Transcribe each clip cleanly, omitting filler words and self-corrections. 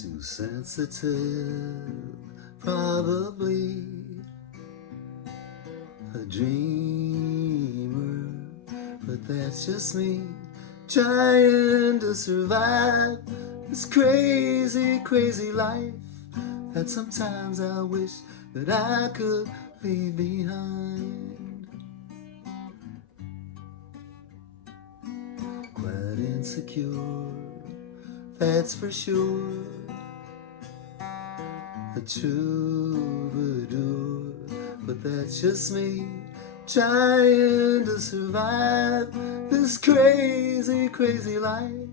Too sensitive, probably a dreamer, but that's just me trying to survive this crazy, crazy life that sometimes I wish that I could leave behind. Quite insecure, that's for sure. A troubadour, but that's just me trying to survive this crazy, crazy life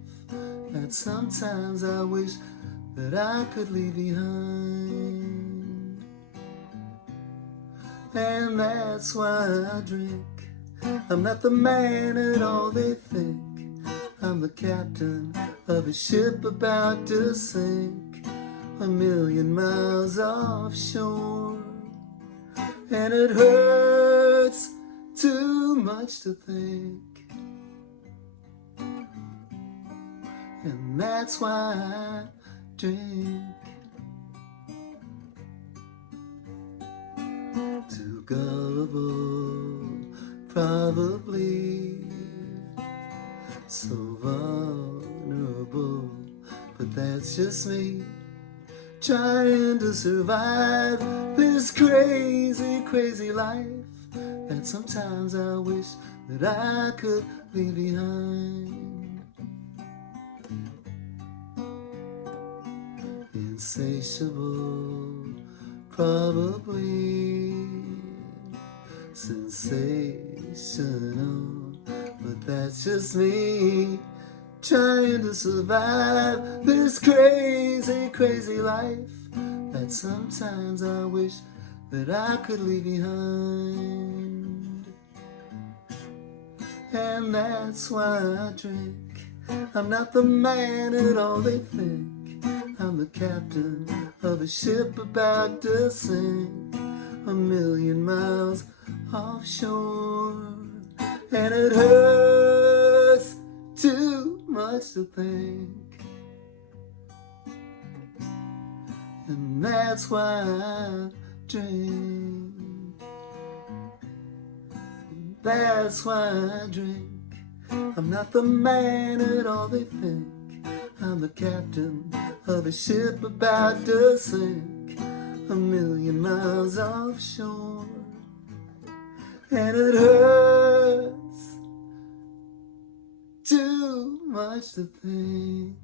that sometimes I wish that I could leave behind. And that's why I drink. I'm not the man at all they think. I'm the captain of a ship about to sink 1,000,000 miles offshore. And it hurts too much to think. And that's why I drink. Too gullible, probably so vulnerable, but that's just me trying to survive this crazy, crazy life that sometimes I wish that I could leave behind. Insatiable, probably sensational, but that's just me trying to survive this crazy, crazy life that sometimes I wish that I could leave behind. And that's why I drink. I'm not the man at all they think. I'm the captain of a ship about to sink 1,000,000 miles offshore. And it hurts too much to think. And that's why I drink. That's why I drink. I'm not the man at all they think. I'm the captain of a ship about to sink 1,000,000 miles offshore. And it hurts too much to think.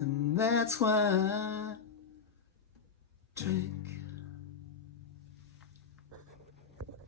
And that's why I drink.